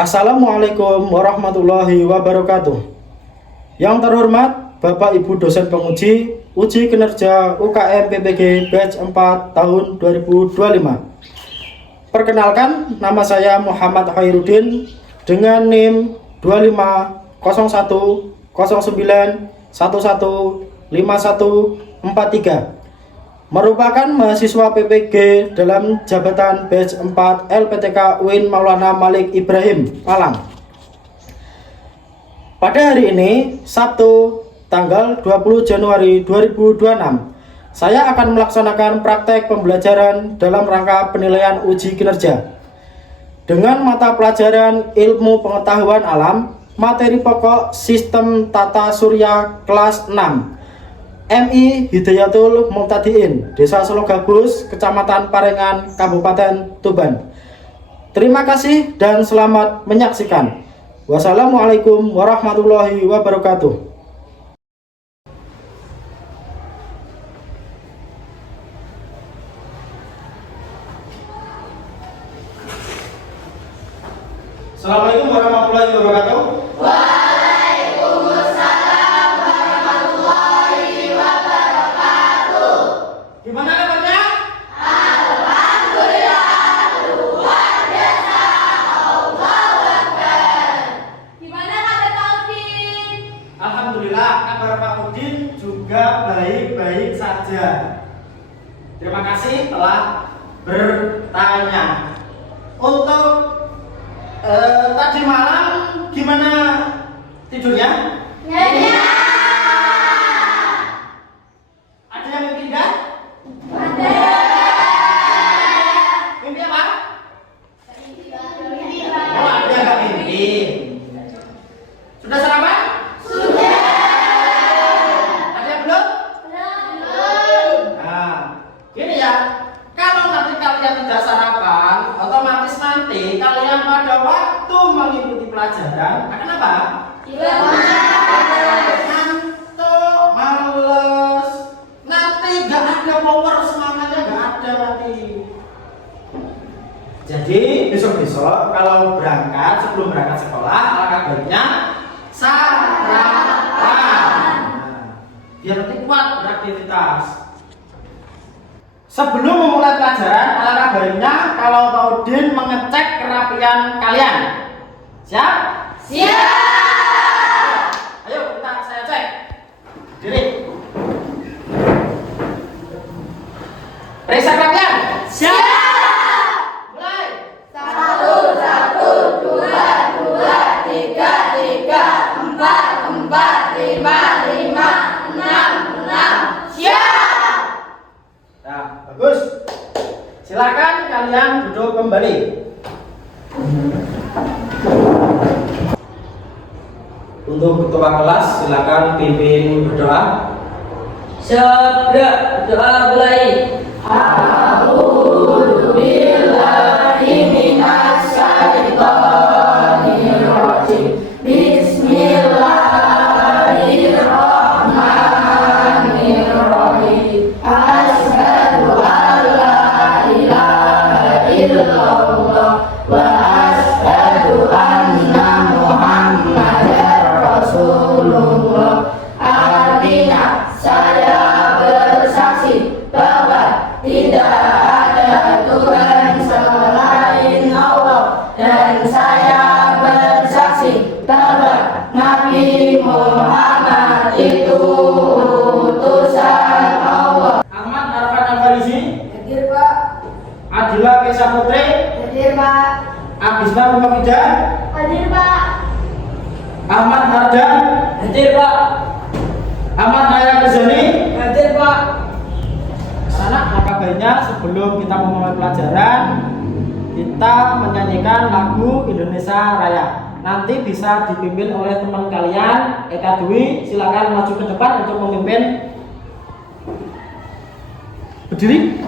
Assalamualaikum warahmatullahi wabarakatuh. Yang terhormat Bapak Ibu dosen penguji uji kinerja UKM PPG batch 4 tahun 2025. Perkenalkan, nama saya Muhammad Khairuddin dengan NIM 250109115143. Merupakan mahasiswa PPG dalam jabatan batch 4 LPTK UIN Maulana Malik Ibrahim, Malang. Pada hari ini, Sabtu, tanggal 20 Januari 2026, saya akan melaksanakan praktek pembelajaran dalam rangka penilaian uji kinerja dengan mata pelajaran ilmu pengetahuan alam, materi pokok sistem tata surya kelas 6. MI Hidayatul Muhtadiin, Desa Selogabus, Kecamatan Parengan, Kabupaten Tuban. Terima kasih dan selamat menyaksikan. Wassalamualaikum warahmatullahi wabarakatuh. Assalamualaikum warahmatullahi wabarakatuh. Gimana kabarnya? Alhamdulillah, luar biasa. Allahu Akbar. Gimana kabar Pak Udin? Alhamdulillah, kabar Pak Udin juga baik-baik saja. Terima kasih telah bertanya. Untuk tadi malam gimana tidurnya? Ya. Ada yang mimpi enggak? Ada. Mimpi apa? Mimpi Oh, ada yang nggak mimpi. Sudah sarapan? Sudah. Ada yang belum? Belum. Nah, gini ya. Kalau nanti kalian tidak sarapan, otomatis nanti kalian pada waktu mengikuti pelajaran akan apa? Ngantuk, males. Nanti nggak ada power, semangatnya nggak ada nanti. Jadi besok-besok kalau berangkat, sebelum berangkat sekolah, alangkah baiknya sarapan. Nah, biar nanti kuat beraktivitas. Sebelum memulai pelajaran, alangkah baiknya kalau Pak Udin mengecek kerapian kalian. Siap? Siap. Ayo saya cek. Diri. Periksa kerapian. Siap. Mulai. 1, 1, 2, 2, 3, 3, 4, 4, 5, 5, 6, 6. Siap. Nah, bagus. Silakan kalian duduk kembali. Untuk ketua kelas, silakan pimpin berdoa. Sabda doa mulai. A'udzu billahi minasy syaithanir rajim. Bismillahirrahmanirrahim. Asyhadu an la ilaha illallah wa asyhadu anna Muhammadar Rasulullah. Artinya saya bersaksi bahwa tidak ada Tuhan selain Allah, dan saya bersaksi bahwa Nabi Muhammad itu utusan Allah. Ahmad Arfan Al-Farisi, Hadir Pak. Adila Kesa Putri, Hadir Pak. Abisna Muhammadah, Hadir Pak. Ahmad Ardan, Hadir Pak. Ahmad Naya Rizani. Hadir Pak. Anak, maka baiknya sebelum kita memulai pelajaran, kita menyanyikan lagu Indonesia Raya. Nanti bisa dipimpin oleh teman kalian, Eka Dwi. Silakan maju ke depan untuk memimpin. Berdiri.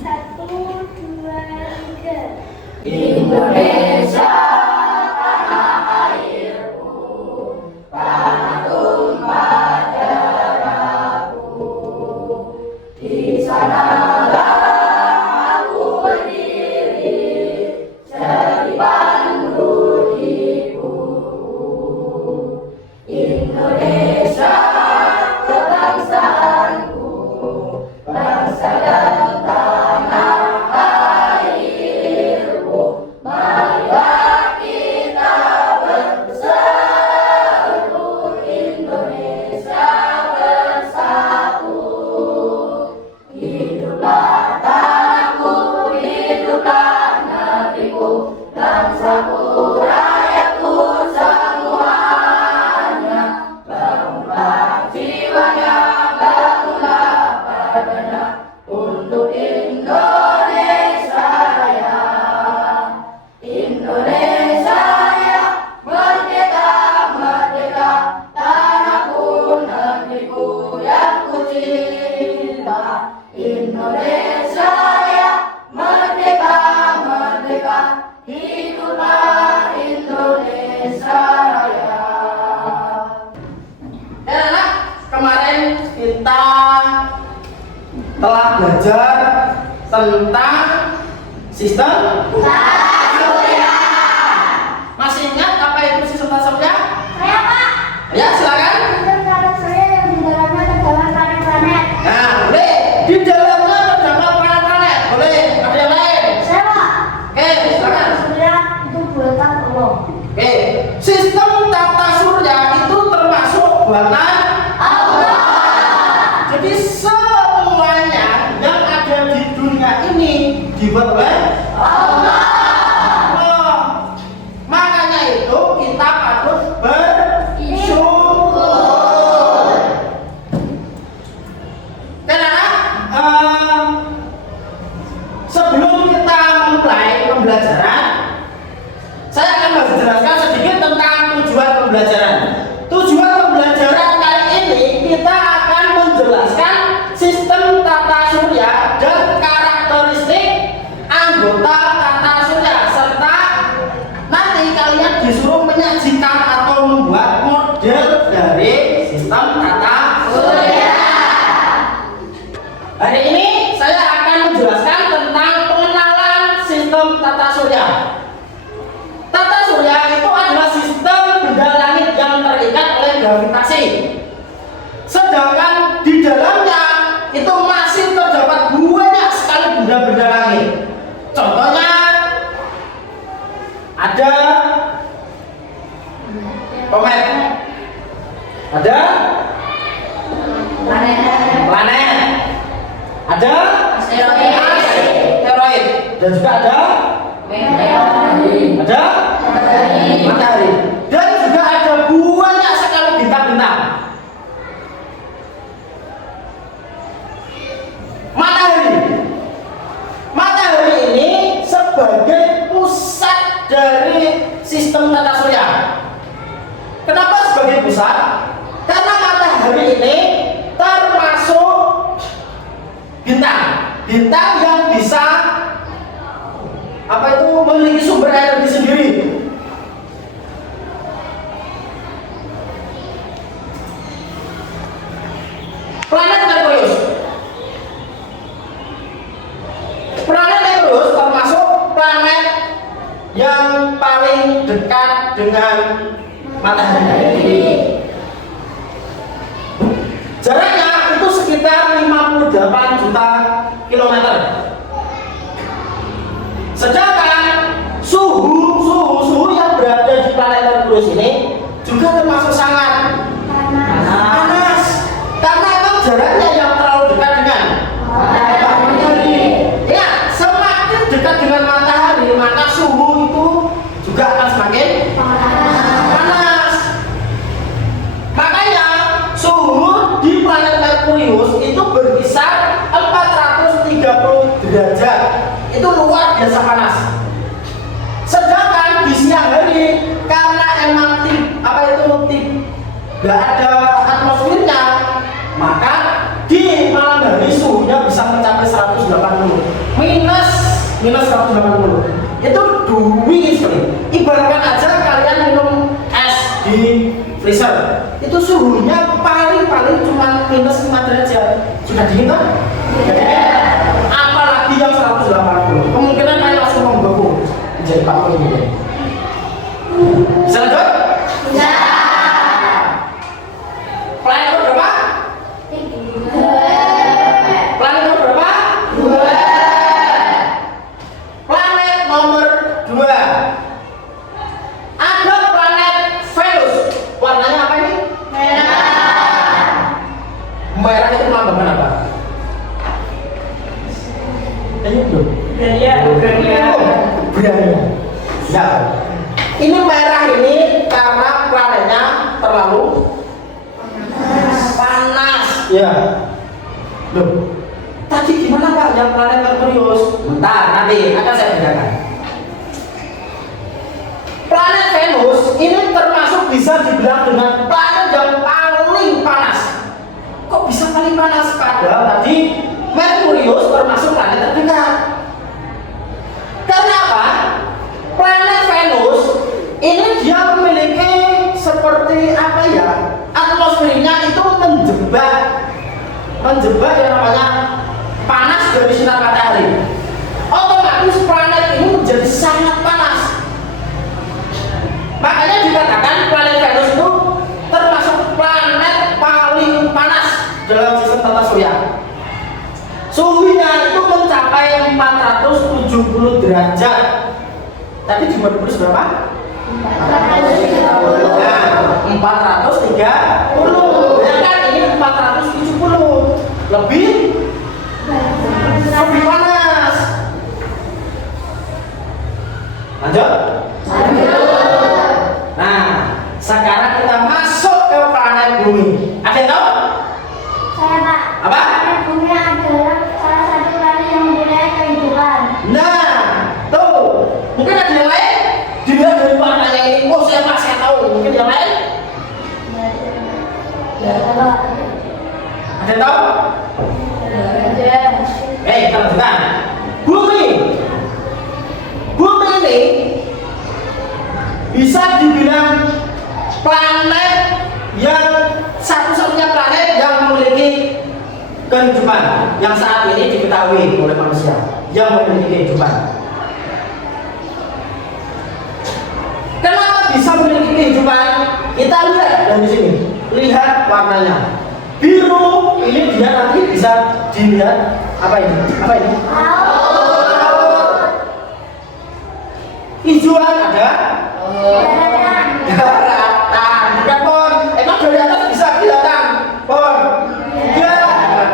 1, 2, 3. Indonesia tanah airku, tanah tumpah darahku. Di sanalah aku berdiri. hiduplah Indonesia Raya. Ya anak, kemarin kita telah belajar tentang sistem Tata Surya. Masih ingat apa itu sistem tata surya? Saya Pak. Ya, silakan. Sistem tata surya yang di dalamnya terdapat planet-planet. Nah, boleh. Di dalamnya terdapat planet-planet. Boleh. Ada yang lain? Saya Pak. Oke, silakan. Tata surya itu buatan Allah. Oke, sistem tata surya itu termasuk buatan Allah. Jadi semuanya yang ada di dunia ini dibuat oleh Allah. Allah. Makanya itu kita patut bersyukur. Karena sebelum kita memulai pembelajaran, saya akan menjelaskan sedikit tentang tujuan pembelajaran. Tujuan pembelajaran kali ini kita akan menjelaskan sistem tata surya dan karakteristik anggota tata surya, serta nanti kalian disuruh menyajikan atau membuat model dari sistem tata surya. Hari ini saya akan menjelaskan tentang pengenalan sistem tata surya. Tata surya itu adalah sistem benda langit yang terikat oleh gravitasi. Sedangkan di dalamnya itu masih terdapat banyak sekali benda-benda langit. Contohnya ada komet, ada planet, ada asteroid, dan juga ada matahari, dan juga ada banyak sekali bintang-bintang. Matahari ini sebagai pusat dari sistem tata surya. Kenapa sebagai pusat? Karena matahari ini termasuk bintang yang bisa memiliki sumber energi sendiri. Planet Merkurius termasuk planet yang paling dekat dengan matahari. Jaraknya itu sekitar 58 juta kilometer. Sedangkan suhu yang berada di planet Merkurius ini juga termasuk sangat panas. Karena emang jaraknya yang terlalu dekat dengan matahari. Ya, semakin dekat dengan matahari, maka suhu itu juga akan semakin panas. Makanya suhu di planet Merkurius itu berkisar 430 derajat. Itu luar biasa panas. Sedangkan di siang hari, karena emang tidak ada atmosfernya, maka di malam hari suhunya bisa mencapai 180 minus 180. Itu dingin sekali. Ibaratkan aja kalian minum es di freezer, itu suhunya paling cuma minus 5 derajat. Sudah dingin kan? Apalagi yang 180, kemungkinan kalian langsung membeku menjadi paku ini. Bisa lanjut? Bisa. Planet nomor berapa? Planet nomor berapa? 2. Planet nomor 2. Ada planet Venus. Warnanya apa ini? Merah. Merah itu melambangkan apa? Ayo dong. Berani. Ya. Ini merah ini karena planetnya terlalu panas. Ya. Loh. Tadi gimana Pak yang planet Merkurius? Bentar, nanti akan saya bedakan. Planet Venus ini termasuk bisa dibilang dengan planet yang paling panas. Kok bisa paling panas? Padahal tadi Merkurius termasuk planet terdekat. Karena apa? Planet menjebak yang namanya panas dari sinar matahari. Otomatis planet ini menjadi sangat panas. Makanya dikatakan planet Venus itu termasuk planet paling panas dalam sistem tata surya. Suhunya itu mencapai 470 derajat. Tadi di Merkurius berapa? 430. Ya kan ini 470. Lebih panas. Lanjut. Nah, sekarang kita masuk ke planet Bumi. Ada yang tahu? Saya Pak. Apa? Planet Bumi adalah salah satu planet yang mempunyai kehidupan. Nah, tuh. Mungkin ada yang lain? Dilihat dari warnanya ini. Oh, saya tahu. Mungkin yang lain? Ya, Pak. Ada yang tahu? Ada. Kita lanjutkan. Bumi ini bisa dibilang planet yang satu-satunya planet yang memiliki kehidupan yang saat ini diketahui oleh manusia yang memiliki kehidupan. Kenapa bisa memiliki kehidupan? Kita lihat dari sini, lihat warnanya. Biru ini dia nanti bisa dilihat apa ini? Hijauan ada? Daratan. Bukan pon. Emang dari atas bisa kelihatan pon? Ya.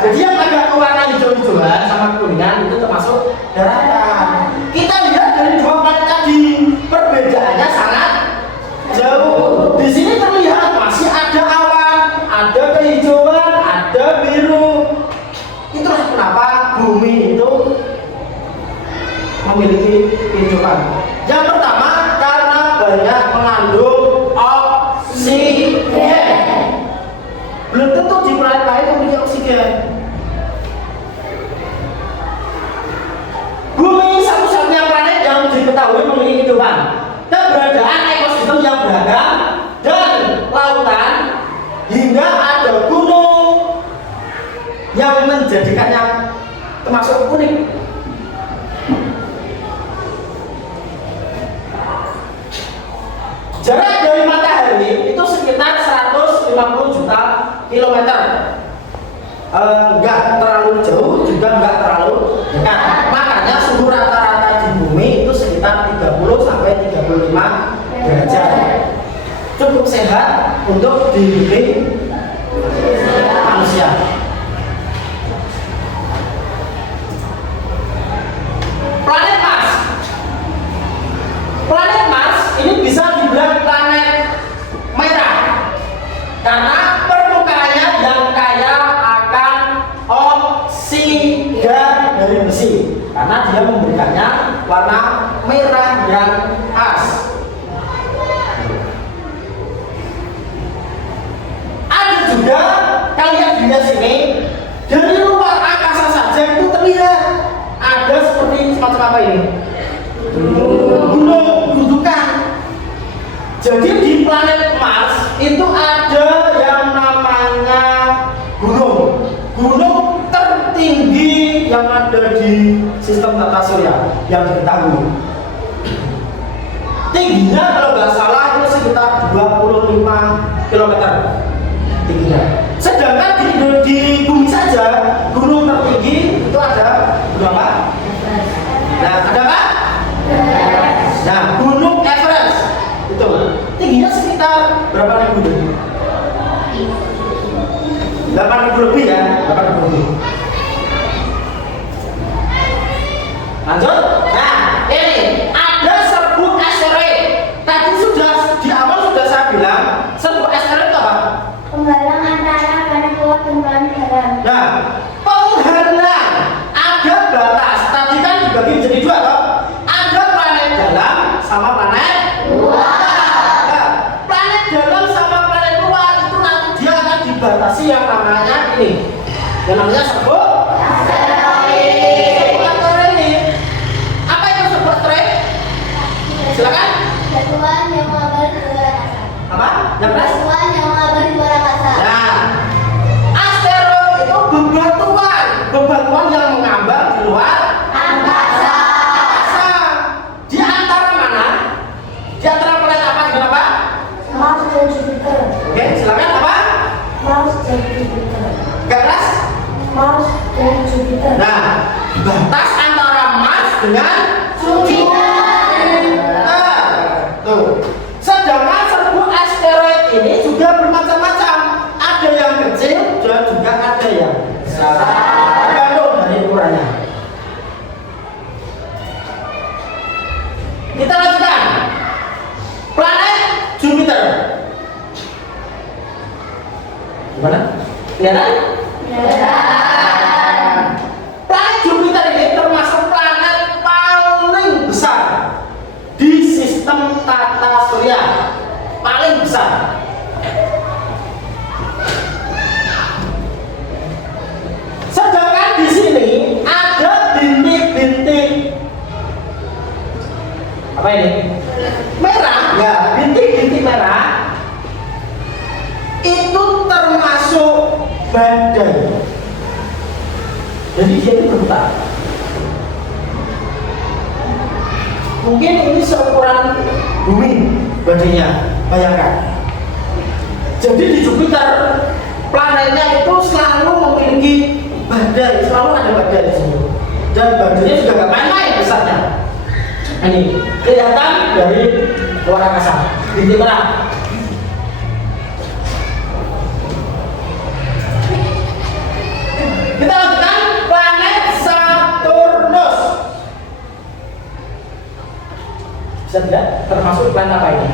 Jadi yang agak warna hijau-hijauan sama kuningan itu termasuk daratan. Kita lihat dari dua planet tadi, perbedaannya sangat jauh. Di sini terlihat masih ada awan, ada kehijauan, ada biru. Itulah kenapa bumi itu memiliki kehidupan. Yang pertama karena banyak mengandung oksigen. Belum tentu di planet lain memiliki oksigen. Bumi satu-satunya planet yang diketahui memiliki kehidupan. Keberadaan ekosistem yang beragam dan lautan hingga ada gunung yang menjadikannya termasuk unik. Jarak dari matahari itu sekitar 150 juta kilometer. Enggak terlalu jauh, juga enggak terlalu dekat. Makanya suhu rata-rata di bumi itu sekitar 30 sampai 35 derajat. Cukup sehat untuk dihidupi manusia. Planet Mars. Planet Mars ini bisa dibilang planet merah karena permukaannya yang kaya akan oksigen dari besi, karena dia memberikannya warna merah yang khas. Ada juga kalian lihat sini, dari luar angkasa saja itu terlihat ada seperti semacam apa ini? Gunung gundukan. Jadi di planet Mars itu ada yang namanya gunung tertinggi yang ada di sistem tata surya yang diketahui. Tingginya kalau nggak salah itu sekitar 25 km tingginya. Sedangkan di bumi saja gunung tertinggi itu ada berapa? Nah, ada apa? Nah, Gunung Everest itu tingginya sekitar berapa ribu? 8.000 lebih ya, 8.000 lebih. Lanjut. Nah, ini ada serbu asteroid. Tadi sudah di awal sudah saya bilang serbu asteroid itu apa? Penghalang antara planet luar dan planet dalam. Nah, penghalang ada batas. Tadi kan dibagi menjadi dua toh. Ada planet dalam sama planet luar. Nah, planet dalam sama planet luar itu nanti dia akan dibatasi yang namanya ini. Yang namanya serbu asteroid. Apa itu serbu asteroid? Silakan. Jatuhan yang mengabari di luar angkasa. Apa? Yang belas? Jatuhan yang mengabari di luar angkasa. Nah, bebatuan yang mengambang di luar angkasa. Di antara mana? Di antara planet apa dengan apa? Mars dan Jupiter. Oke, silakan apa? Mars dan Jupiter. Keras. Mars dan Jupiter. Nah, batas antara Mars dengan Jupiter. Tuh. Sedangkan serbu asteroid ini juga bermacam-macam. Ada yang kecil dan juga ada yang besar. Tergantung dari ukurannya. Kita lanjutkan. Planet Jupiter. Gimana? Kelihatan? Planet Jupiter ini termasuk planet paling besar di sistem tata surya, paling besar. Sedangkan di sini ada bintik-bintik apa ini? Merah, ya, bintik-bintik merah. Itu termasuk badai. Jadi dia itu berputar. Mungkin ini seukuran bumi badainya, bayangkan. Jadi di Jupiter planetnya itu selalu memiliki badai, selalu ada badai di sini. Dan badainya juga gak main-main besarnya. Ini kelihatan dari luar angkasa, bintik merah. Kita lanjutkan planet Saturnus. Bisa tidak? Termasuk planet apa ini?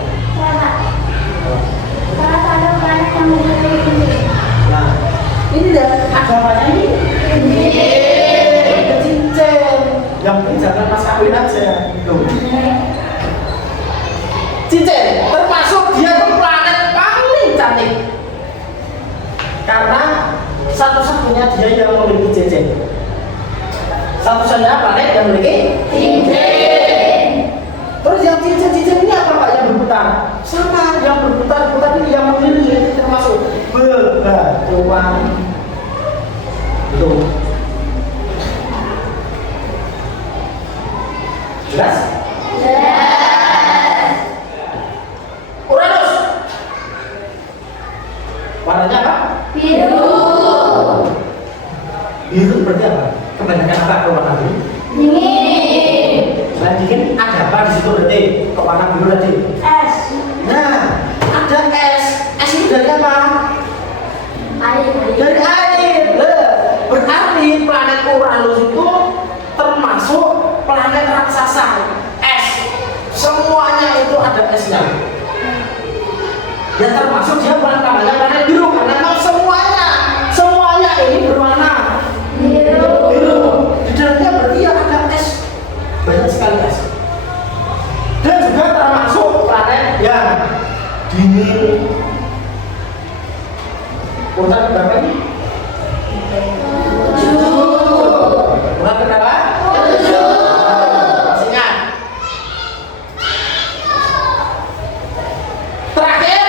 Salah satu planet yang memiliki bumi. Nah, ini dah agamanya ini. Cincin. Yang penting jangan pas kawin aja. Tuh. Cincin termasuk dia itu planet paling cantik. Karena satu-satunya dia yang memiliki cincin. Satu-satunya planet yang memiliki cincin. Terus yang cincin-cincin ini apa Pak yang berputar? Sama yang berputar-putar ini yang memiliki termasuk bebatuan. Itu. Jelas? Uranus. Warnanya apa? Biru. Biru berarti apa? Kebanyakan apa kalau warna biru? Dingin. Selain dingin, ada apa di situ berarti? Kok warna biru tadi? Es. Nah, ada es. Es itu dari apa? Air. Dari air. Berarti planet Uranus itu termasuk planet raksasa. Es. Semuanya itu ada esnya. Ya termasuk dia namanya planet biru karena memang semuanya ini berwarna biru. Di dalamnya berarti ya ada es, banyak sekali es. Dan juga termasuk planet yang dingin. Urutan berapa ini? 7. Urutan berapa? 7. Masih ingat? Terakhir,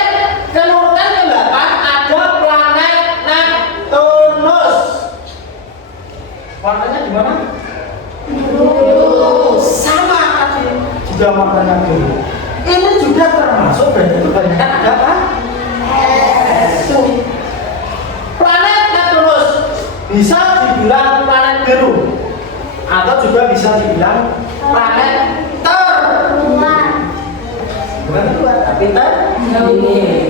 ke urutan ke-8 ada planet Neptunus. Warnanya gimana? Biru. Sama tadi juga warnanya biru. Ini juga termasuk berarti kebanyakan ada apa? Es. Planet Neptunus bisa dibilang planet biru atau juga bisa dibilang planet terluar. Bukan keluar, tapi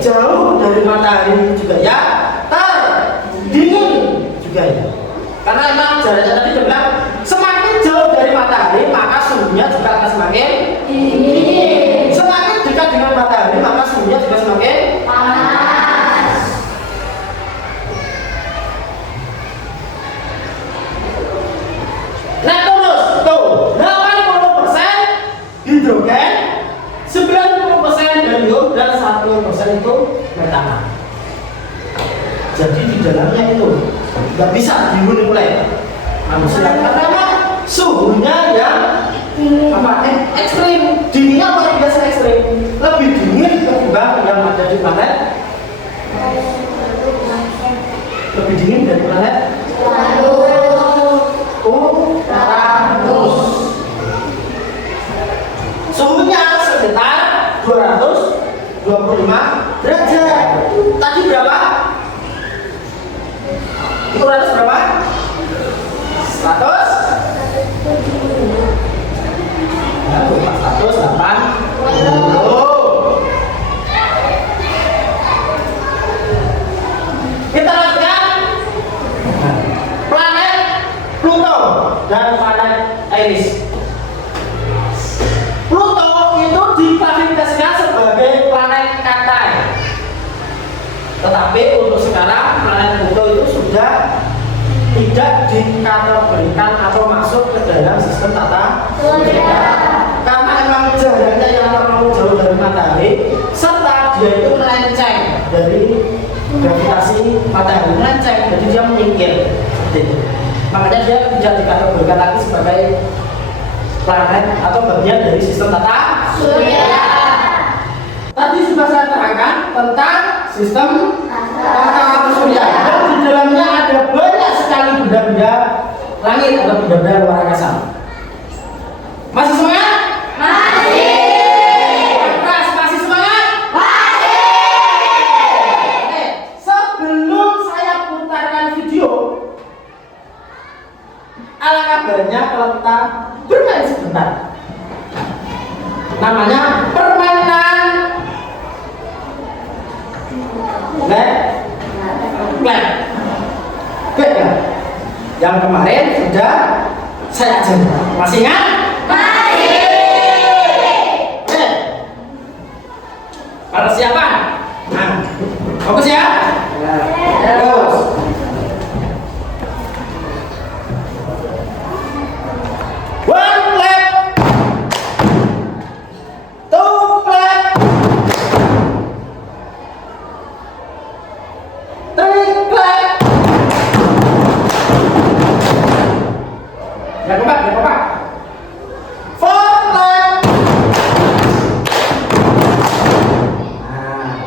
jauh dari matahari juga ya, dingin juga ya. Karena emang jaraknya tadi bilang semakin jauh dari matahari maka suhunya juga akan semakin dingin. Semakin dekat dengan matahari maka suhunya juga semakin panas. Neptunus tuh 80% hidrogen, 90% helium dan 1% itu metana. Jadi di dalamnya itu nggak bisa dihuni manusia karena suhunya yang ekstrim, dinginnya luar biasa ekstrim, lebih dingin ketimbang yang ada di planet, lebih dingin dari planet sekitar 225 derajat. Tadi berapa? Itu radius berapa? 100. Ya, 480. Kita lanjutkan planet Pluto dan planet Eris. Pluto itu diklasifikasikan sebagai planet kantai. Tetapi untuk sekarang planet Pluto itu sudah tidak dikategorikan atau masuk ke dalam sistem tata surya. Karena memang jaraknya yang terlalu jauh dari matahari, serta dia itu melenceng dari gravitasi matahari, melenceng, jadi dia menyingkir. Makanya dia tidak dikategorikan lagi sebagai planet atau bagian dari sistem tata surya. Tadi sudah saya terangkan tentang sistem tata surya. Dan di dalamnya ada banyak sekali benda-benda langit atau benda-benda luar angkasa. Masih semangat? Masih. Keras, masih semangat? Masih. Oke, sebelum saya putarkan video, alangkah baiknya kalau kita bermain sebentar. Namanya permainan Black. Ya. Yang kemarin sudah saya ajarin. Masih ingat? Masih. Oke. Persiapan. Nah, fokus ya. Fokus. One clap. Two clap. Three clap. Ya kompak. Four clap. Nah.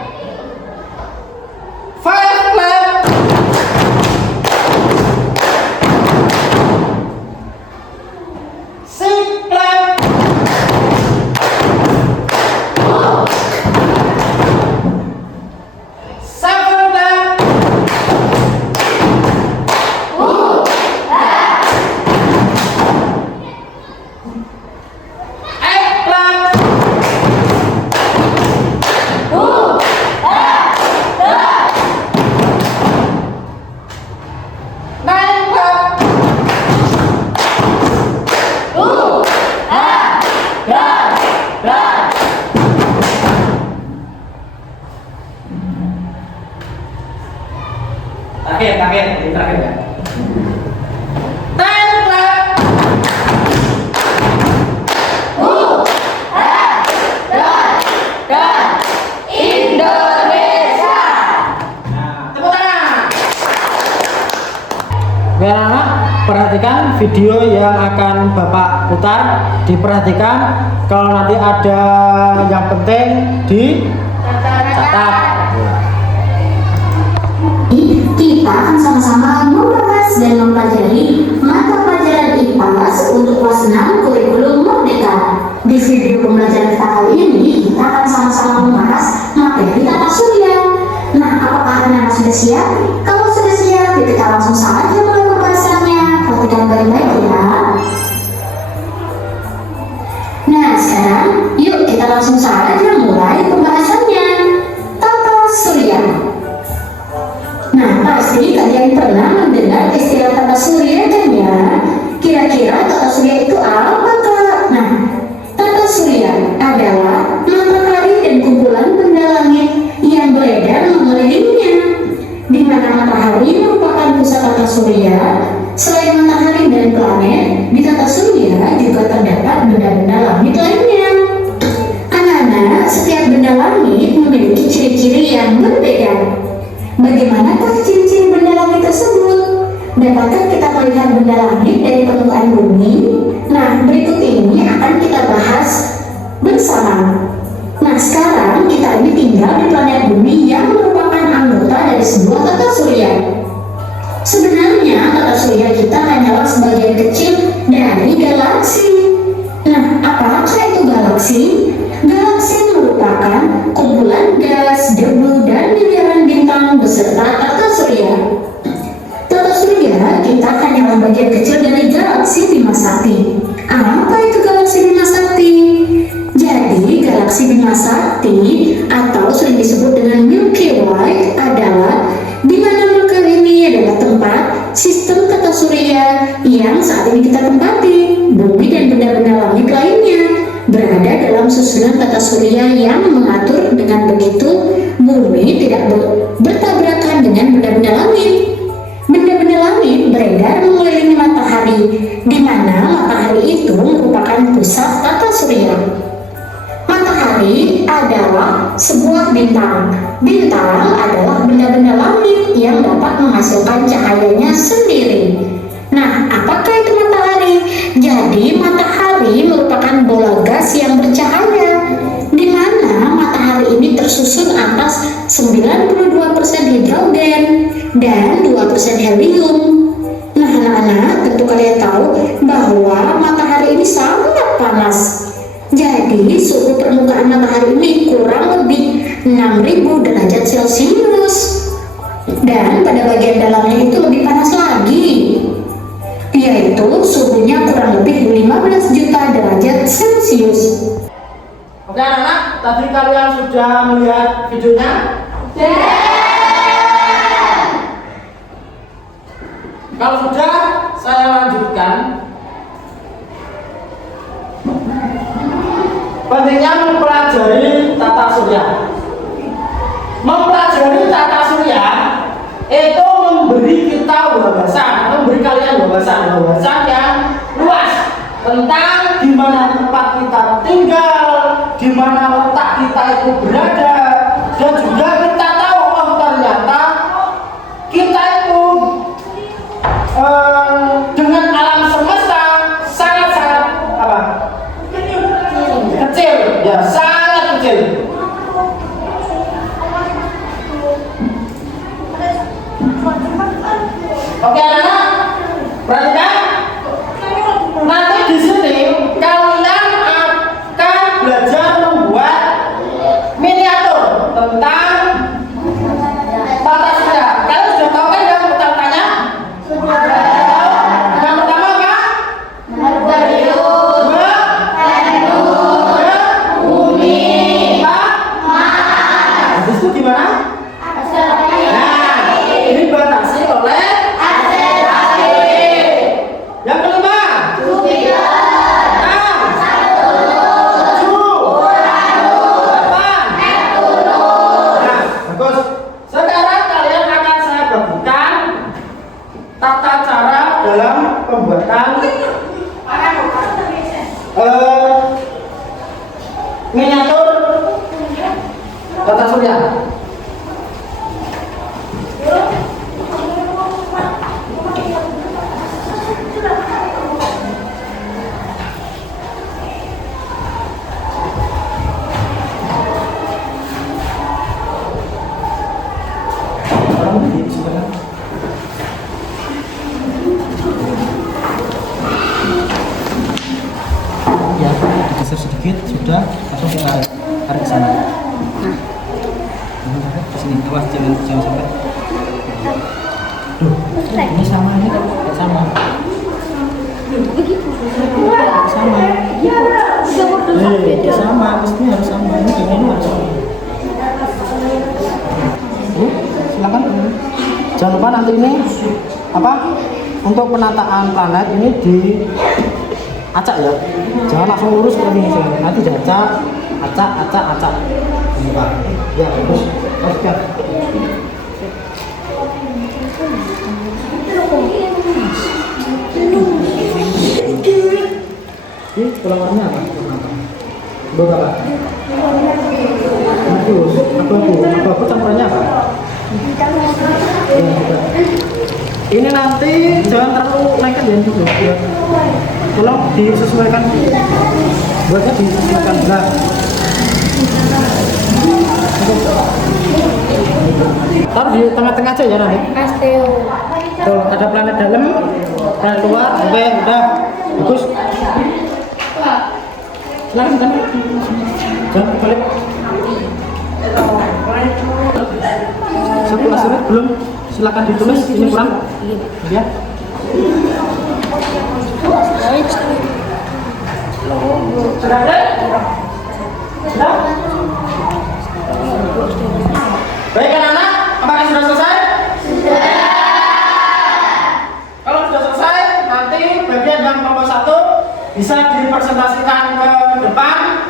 Five clap. Six clap. Seven clap. Eight clap. Nine clap. Terakhir ya. Ten clap. Indonesia. Nah, tepuk tangan. Oke anak, perhatikan video yang akan Bapak putar. Diperhatikan, kalau nanti ada yang penting dicatat. Kita akan sama-sama membahas dan mempelajari mata pelajaran IPA untuk kelas 6 kurikulum Merdeka. Di video pembelajaran kita kali ini, kita akan sama-sama membahas materi tata surya. Nah, apakah anak sudah siap? Kalau sudah siap, yuk kita langsung saja mulai pembahasannya. Perhatikan baik-baik ya. Nah, sekarang yuk kita langsung saja mulai pembahasannya. Tata surya. Nah, pasti kalian pernah mendengar istilah tata surya kan ya? Kira-kira tata surya itu apa, Kak? Nah, tata surya adalah matahari dan kumpulan benda langit yang beredar mengelilingnya. Di mana matahari merupakan pusat tata surya, selain matahari dan planet, di tata surya juga terdapat benda-benda langit lainnya. Anak-anak, setiap benda langit memiliki ciri-ciri yang berbeda. Bagaimanakah ciri-ciri benda langit tersebut? Dapatkah kita melihat benda langit dari permukaan bumi? Nah, berikut ini akan kita bahas bersama. Nah, sekarang kita ini tinggal di planet bumi yang merupakan anggota dari sebuah tata surya. Sebenarnya tata surya kita hanyalah sebagian kecil dari galaksi. Nah, apakah itu galaksi? Galaksi galaksi Bima Sakti atau sering disebut dengan Milky Way adalah di mana maka ini adalah tempat sistem tata surya yang saat ini kita tempati. Bumi dan benda-benda langit lainnya berada dalam susunan tata surya yang mengatur dengan begitu bumi tidak bertabrakan dengan benda-benda langit. Benda-benda langit beredar mengelilingi matahari, di mana matahari itu merupakan pusat tata surya. Matahari adalah sebuah bintang. Bintang adalah benda-benda langit yang dapat menghasilkan cahayanya sendiri. Nah, apakah itu matahari? Jadi, matahari merupakan bola gas yang bercahaya, di mana matahari ini tersusun atas 92% hidrogen dan 2% helium. Nah, anak-anak, tentu kalian tahu bahwa matahari ini sangat panas. Jadi, suhu permukaan matahari ini kurang lebih 6.000 derajat Celcius. Dan pada bagian dalamnya itu lebih panas lagi, yaitu suhunya kurang lebih 15 juta derajat Celcius. Oke anak-anak, tadi kalian sudah melihat videonya? Kalau sudah, saya lanjutkan. Pentingnya mempelajari tata surya. Mempelajari tata surya itu memberi kita wawasan, memberi kalian wawasan yang luas tentang di mana tempat kita tinggal, di mana letak kita itu berada, dan juga kita tahu ternyata kita itu dengan alam semesta sangat-sangat apa? Kecil, ya sangat kecil. Oke anak-anak, perhatikan. Nanti di sini kalian akan belajar membuat miniatur tentang tata surya. Kalian sudah tahu kan yang pertamanya? Yang pertama apa? Bumi. Habis itu gimana? Nah, ini dibatasi oleh yang kelima, bagus. Sekarang kalian akan saya bagikan tata cara dalam pembuatan miniatur tata surya. Ya, digeser sedikit, sudah langsung kita tarik ke sana. Di sini, awas jangan sampai. Duh, ini sama ini kan? Sama. Sama. Sama, mestinya harus sama. Ini harus sama. Silakan. Jangan lupa nanti ini apa? Untuk penataan planet ini diacak ya. Jangan langsung lurus seperti ini. Nanti diacak, acak. Ya, bagus. Oke. Ini pola warnanya apa? Berapa? Bagus. Apa campurannya apa? Ya, ini nanti jangan terlalu nekat ya gitu. Tolong disesuaikan. Buatnya disesuaikan benar. Taruh di tengah-tengah aja ya nanti. Tuh, ada planet dalam, planet luar. Oke, udah. Bagus. Silakan kan. Jangan balik. Satu surat belum, silakan ditulis. Ini kurang. Ya. Sudah ada? Sudah? Baik anak-anak, apakah sudah selesai? Kalau sudah selesai, nanti bagian yang kelompok 1 bisa dipresentasikan ke depan.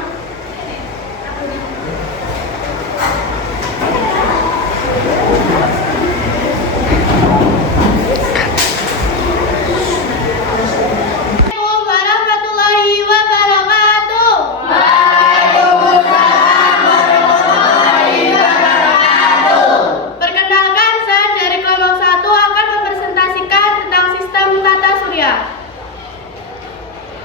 Assalamualaikum warahmatullahi wabarakatuh. Perkenalkan, saya dari kelompok 1 akan mempresentasikan tentang sistem tata surya.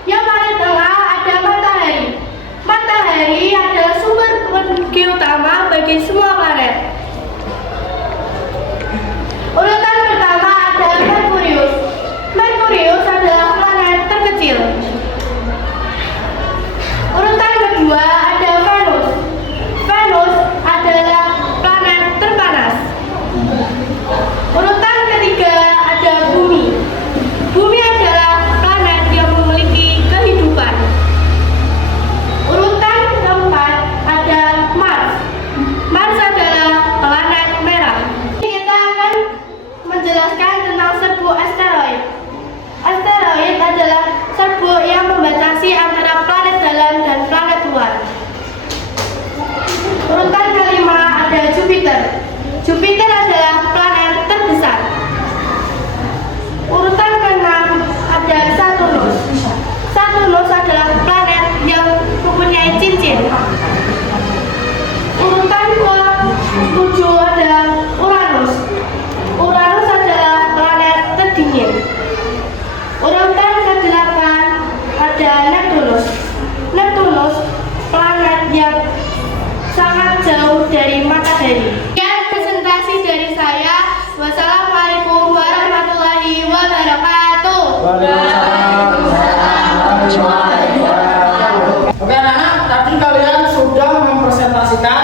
Yang paling tengah ada matahari. Matahari adalah sumber energi utama bagi semua planet. Urutan pertama ada Merkurius. Merkurius adalah planet terkecil. Urutan kedua ada Venus. Venus adalah planet terpanas. Urutan ketiga ada Bumi. Bumi adalah planet yang memiliki kehidupan. Urutan keempat ada Mars. Mars adalah planet merah. Kita akan menjelaskan tentang serbu asteroid. Asteroid adalah serbu yang membatasi antara planet dalam dan planet luar. Urutan kelima ada Jupiter. Jupiter adalah planet terbesar. Urutan keenam ada Saturnus. Saturnus adalah planet yang mempunyai cincin. Urutan ke-7 ada Uranus. Uranus adalah planet terdingin. Urutan ke-8 ada Neptunus. Neptunus planet yang sangat jauh dari matahari. Sekian presentasi dari saya. Wassalamualaikum warahmatullahi wabarakatuh. Oke anak-anak, tadi kalian sudah mempresentasikan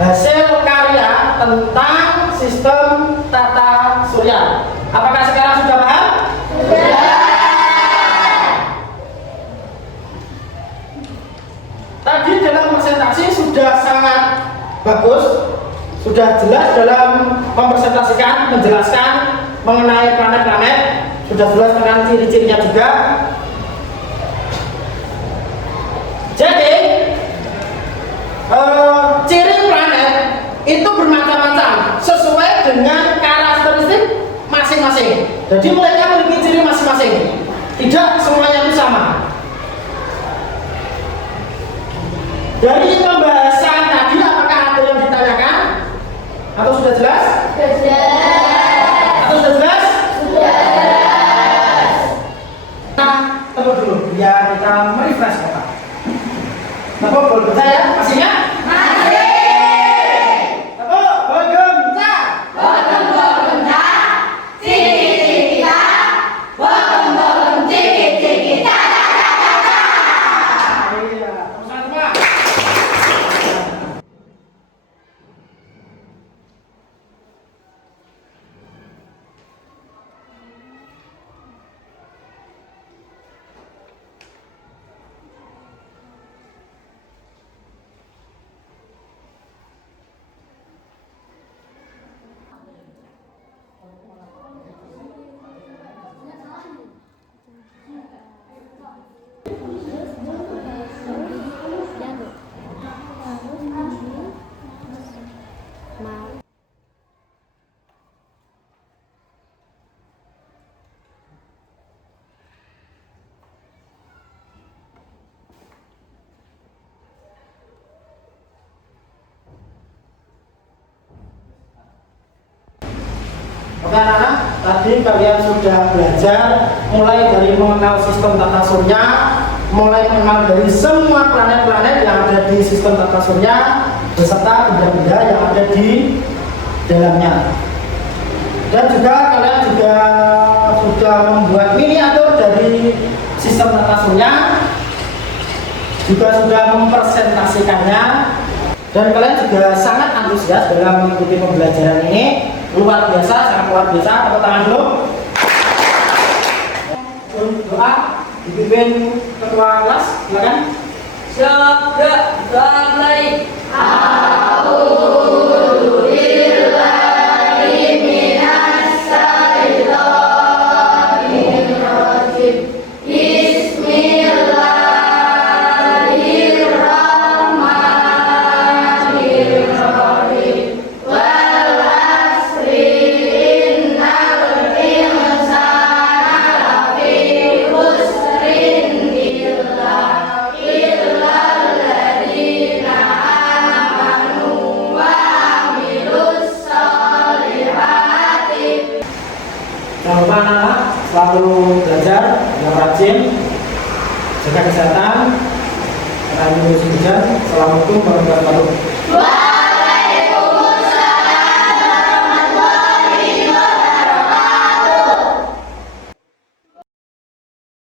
hasil karya tentang sistem tata surya. Apakah sekarang sudah paham? Tadi dalam presentasi sudah sangat bagus, sudah jelas dalam mempresentasikan, menjelaskan mengenai planet-planet, sudah jelas dengan ciri-cirinya juga. Jadi, ciri planet itu bermacam-macam sesuai dengan karakteristik masing-masing. Jadi mereka memiliki ciri masing-masing. Tidak semuanya itu sama. Dari pembahasan tadi, apakah ada yang ditanyakan? Atau sudah jelas? Atau sudah jelas? Kita tunggu dulu, biar kita merefresh Bapak. Bapak boleh baca ya? Masih ya? Masih. Bapak boleh baca? Oke anak-anak, tadi kalian sudah belajar mulai dari mengenal sistem tata surya, mulai mengenal dari semua planet-planet yang ada di sistem tata surya beserta benda-benda yang ada di dalamnya. Dan juga kalian juga sudah membuat miniatur dari sistem tata surya, juga sudah mempresentasikannya, dan kalian juga sangat antusias dalam mengikuti pembelajaran ini. Luar biasa, sangat luar biasa. Tepuk tangan dulu. Doa dipimpin ketua kelas, silakan. Sabda damai. Jangan lupa anak-anak selalu belajar yang rajin, jaga kesehatan, karena ini musim hujan. Assalamualaikum warahmatullahi wabarakatuh.